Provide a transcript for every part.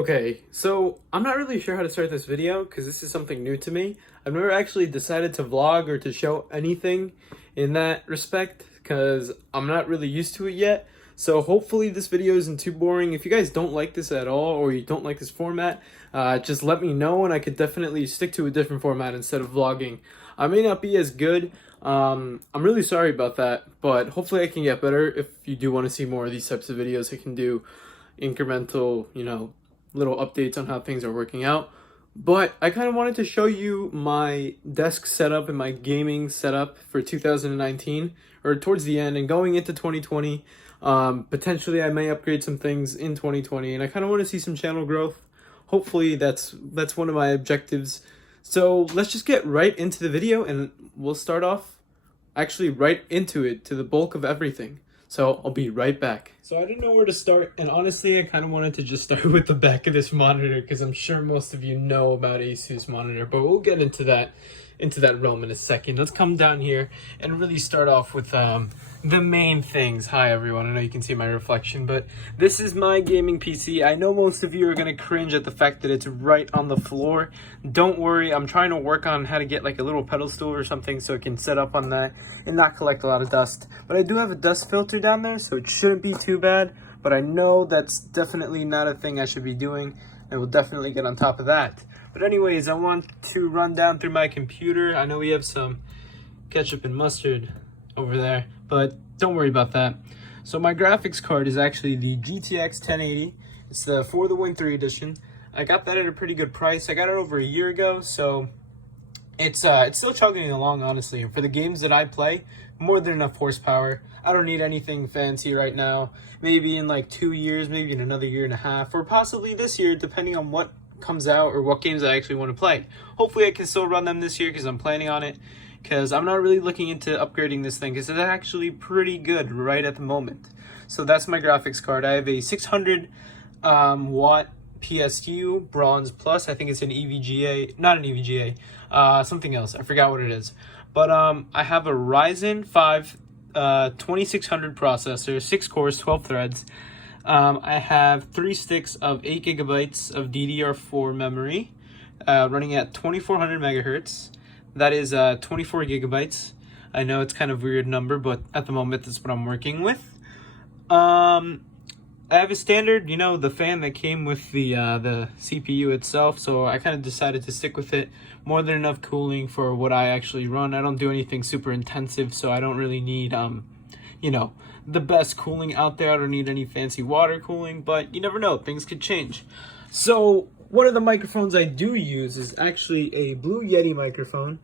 Okay, so I'm not really sure how to start this video because this is something new to me. I've never actually decided to vlog or to show anything in that respect because I'm not really used to it yet. So hopefully this video isn't too boring. If you guys don't like this at all or you don't like this format, just let me know and I could definitely stick to a different format instead of vlogging. I may not be as good. I'm really sorry about that, but hopefully I can get better. If you do want to see more of these types of videos, I can do incremental, little updates on how things are working out. But I kind of wanted to show you my desk setup and my gaming setup for 2019 or towards the end and going into 2020. Potentially I may upgrade some things in 2020 and I kind of want to see some channel growth. Hopefully that's one of my objectives. So let's just get right into the video and we'll start off actually right into it to the bulk of everything. So I'll be right back. So I didn't know where to start, and honestly, I kind of wanted to just start with the back of this monitor because I'm sure most of you know about ASUS monitor, but we'll get into that realm in a second. Let's come down here and really start off with the main things. Hi everyone, I know you can see my reflection, but this is my gaming PC. I know most of you are gonna cringe at the fact that it's right on the floor. Don't worry, I'm trying to work on how to get like a little pedestal or something so it can set up on that and not collect a lot of dust. But I do have a dust filter down there, so it shouldn't be too bad, but I know that's definitely not a thing I should be doing, and we'll definitely get on top of that. But anyways, I want to run down through my computer. I know we have some ketchup and mustard over there, but don't worry about that. So my graphics card is actually the GTX 1080. It's the For the Win 3 edition. I got that at a pretty good price. I got it over a year ago, so it's still chugging along, honestly. And for the games that I play, more than enough horsepower. I don't need anything fancy right now. Maybe in like 2 years, maybe in another year and a half, or possibly this year, depending on what comes out or what games I actually want to play. Hopefully I can still run them this year because I'm planning on it, because I'm not really looking into upgrading this thing because it's actually pretty good right at the moment. So that's my graphics card. I have a 600 watt PSU Bronze Plus. I think it's an EVGA, not an EVGA, something else. I forgot what it is. But I have a Ryzen 5 2600 processor, 6 cores, 12 threads. I have 3 sticks of 8 gigabytes of DDR4 memory, running at 2400 megahertz. That is 24 gigabytes. I know it's kind of a weird number, but at the moment that's what I'm working with. I have a standard, the fan that came with the CPU itself, so I kind of decided to stick with it. More than enough cooling for what I actually run. I don't do anything super intensive, so I don't really need, the best cooling out there. I don't need any fancy water cooling, but you never know, things could change. So one of the microphones I do use is actually a Blue Yeti microphone.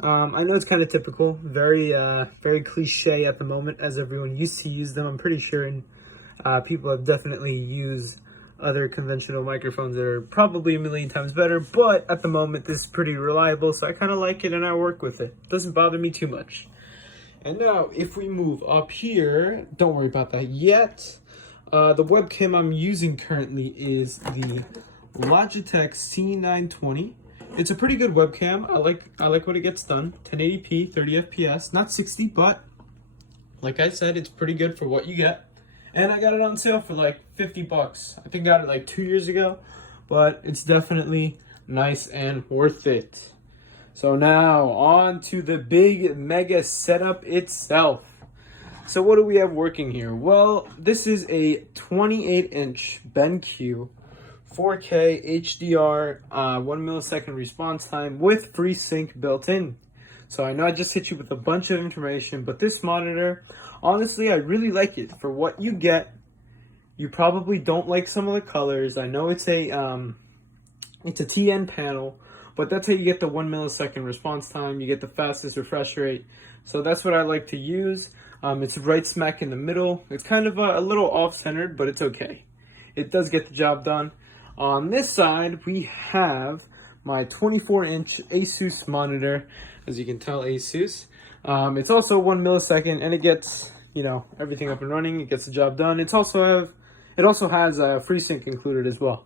I know it's kind of typical, very cliche at the moment, as everyone used to use them. I'm pretty sure, and people have definitely used other conventional microphones that are probably a million times better, but at the moment this is pretty reliable, so I kind of like it and I work with it. Doesn't bother me too much. And now if we move up here, don't worry about that yet. The webcam I'm using currently is the Logitech C920. It's a pretty good webcam. I like what it gets done. 1080p, 30 FPS, not 60, but like I said, it's pretty good for what you get. And I got it on sale for like 50 bucks. I think I got it like 2 years ago, but it's definitely nice and worth it. So now on to the big mega setup itself. So what do we have working here? Well, this is a 28-inch BenQ 4K HDR 1 millisecond response time with FreeSync built in. So I know I just hit you with a bunch of information, but this monitor, honestly, I really like it for what you get. You probably don't like some of the colors. I know it's a TN panel, but that's how you get the 1 millisecond response time. You get the fastest refresh rate. So that's what I like to use. It's right smack in the middle. It's kind of a little off-centered, but it's okay. It does get the job done. On this side, we have my 24-inch Asus monitor. As you can tell, Asus. It's also 1 millisecond, and it gets everything up and running. It gets the job done. It also has FreeSync included as well.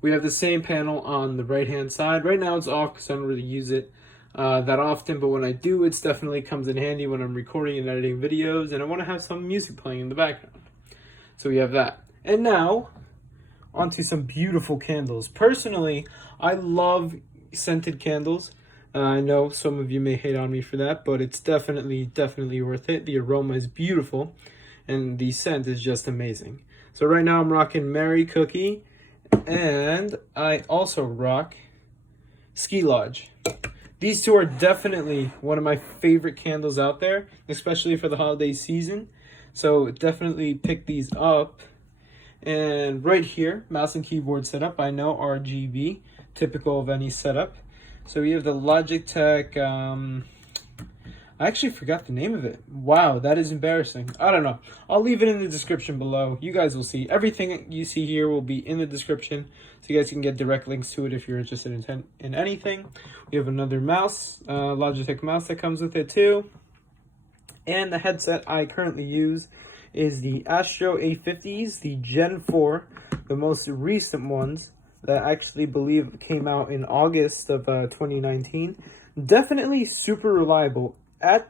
We have the same panel on the right-hand side. Right now it's off because I don't really use it that often, but when I do, it definitely comes in handy when I'm recording and editing videos, and I want to have some music playing in the background. So we have that. And now onto some beautiful candles. Personally, I love scented candles. I know some of you may hate on me for that, but it's definitely worth it. The aroma is beautiful, and the scent is just amazing. So right now I'm rocking Mary Cookie, and I also rock Ski Lodge. These two are definitely one of my favorite candles out there, especially for the holiday season. So definitely pick these up. And right here, mouse and keyboard setup. I know RGB, typical of any setup. So we have the Logitech, I actually forgot the name of it. Wow, that is embarrassing. I don't know. I'll leave it in the description below. You guys will see. Everything you see here will be in the description, so you guys can get direct links to it if you're interested in anything. We have another mouse, Logitech mouse that comes with it too. And the headset I currently use is the Astro A50s, the Gen 4, the most recent ones that I actually believe came out in August of 2019. Definitely super reliable.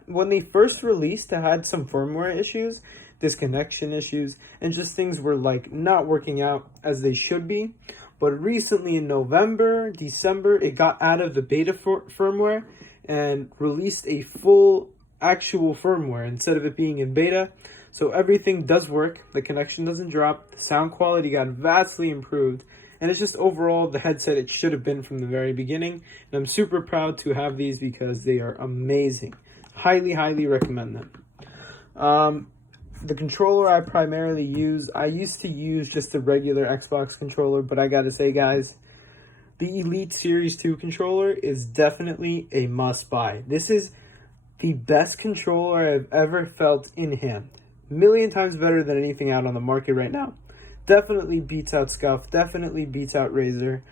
When they first released, I had some firmware issues, disconnection issues, and just things were like not working out as they should be. But recently in November, December, it got out of the beta firmware and released a full actual firmware instead of it being in beta. So everything does work, the connection doesn't drop, the sound quality got vastly improved, and it's just overall the headset it should have been from the very beginning. And I'm super proud to have these because they are amazing. Highly recommend them. The controller I primarily use, I used to use just the regular Xbox controller, but I gotta say guys, the Elite Series 2 controller is definitely a must buy. This is the best controller I've ever felt in hand. Million times better than anything out on the market right now. Definitely beats out Scuf, definitely beats out Razer,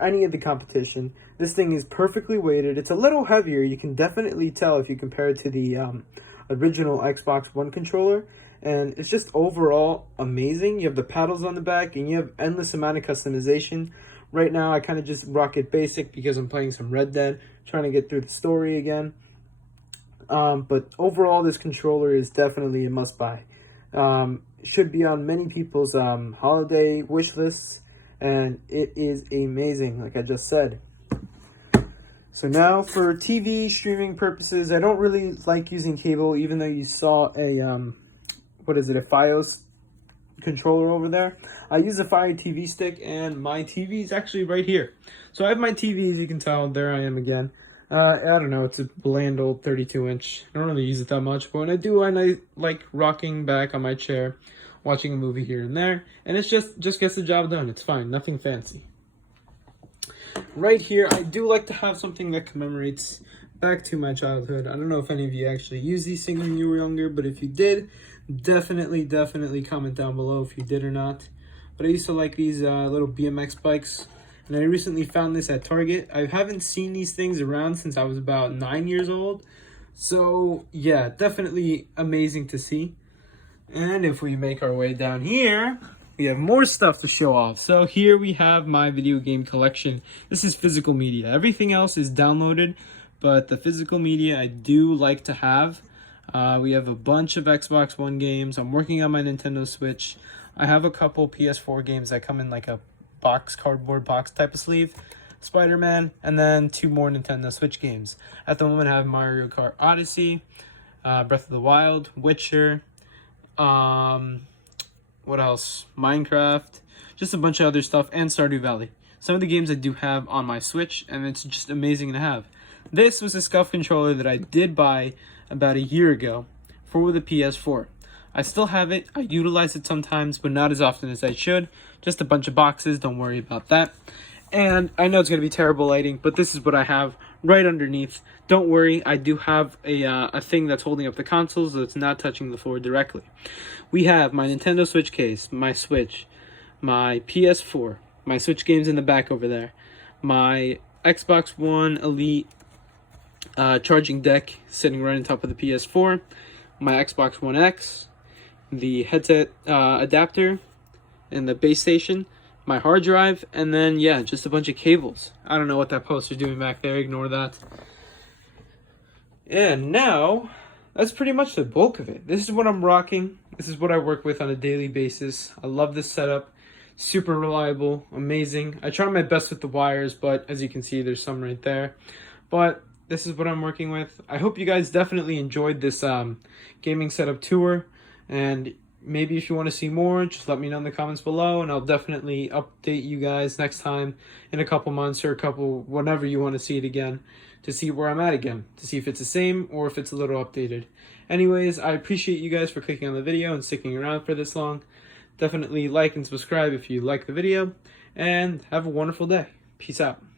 any of the competition. This thing is perfectly weighted. It's a little heavier. You can definitely tell if you compare it to the original Xbox One controller. And it's just overall amazing. You have the paddles on the back and you have endless amount of customization. Right now I kind of just rock it basic because I'm playing some Red Dead, trying to get through the story again. But overall this controller is definitely a must buy. Should be on many people's holiday wish lists, and it is amazing like I just said. So now for TV streaming purposes, I don't really like using cable, even though you saw a a Fios controller over there. I use a Fire TV stick, and my TV is actually right here. So I have my TV, as you can tell. There I am again. I don't know, it's a bland old 32-inch. I don't really use it that much, but when I do, I like rocking back on my chair, watching a movie here and there, and it's just gets the job done. It's fine, nothing fancy. Right here, I do like to have something that commemorates back to my childhood. I don't know if any of you actually used these things when you were younger, but if you did, definitely comment down below if you did or not. But I used to like these little BMX bikes. And I recently found this at Target. I haven't seen these things around since I was about 9 years old. So yeah, definitely amazing to see. And if we make our way down here, we have more stuff to show off. So here we have my video game collection. This is physical media. Everything else is downloaded, but the physical media I do like to have. We have a bunch of Xbox One games. I'm working on my Nintendo Switch. I have a couple PS4 games that come in like a cardboard box type of sleeve, Spider-Man, and then 2 more Nintendo Switch games. At the moment I have Mario Kart Odyssey, Breath of the Wild, Witcher, what else, Minecraft, just a bunch of other stuff, and Stardew Valley. Some of the games I do have on my Switch, and it's just amazing to have. This was a Scuf controller that I did buy about a year ago for the PS4. I still have it. I utilize it sometimes, but not as often as I should. Just a bunch of boxes. Don't worry about that. And I know it's going to be terrible lighting, but this is what I have right underneath. Don't worry. I do have a thing that's holding up the console, so it's not touching the floor directly. We have my Nintendo Switch case, my Switch, my PS4, my Switch games in the back over there, my Xbox One Elite charging deck sitting right on top of the PS4, my Xbox One X, the headset adapter, and the base station, my hard drive, and then yeah, just a bunch of cables. I don't know what that poster's doing back there, ignore that. And now, that's pretty much the bulk of it. This is what I'm rocking. This is what I work with on a daily basis. I love this setup. super reliable, amazing. I try my best with the wires, but as you can see, there's some right there. But this is what I'm working with. I hope you guys definitely enjoyed this gaming setup tour, and maybe if you want to see more, just let me know in the comments below, and I'll definitely update you guys next time in a couple months or whenever you want to see it again, to see where I'm at again, to see if it's the same or if it's a little updated. Anyways, I appreciate you guys for clicking on the video and sticking around for this long. Definitely like and subscribe if you like the video, and have a wonderful day. Peace out.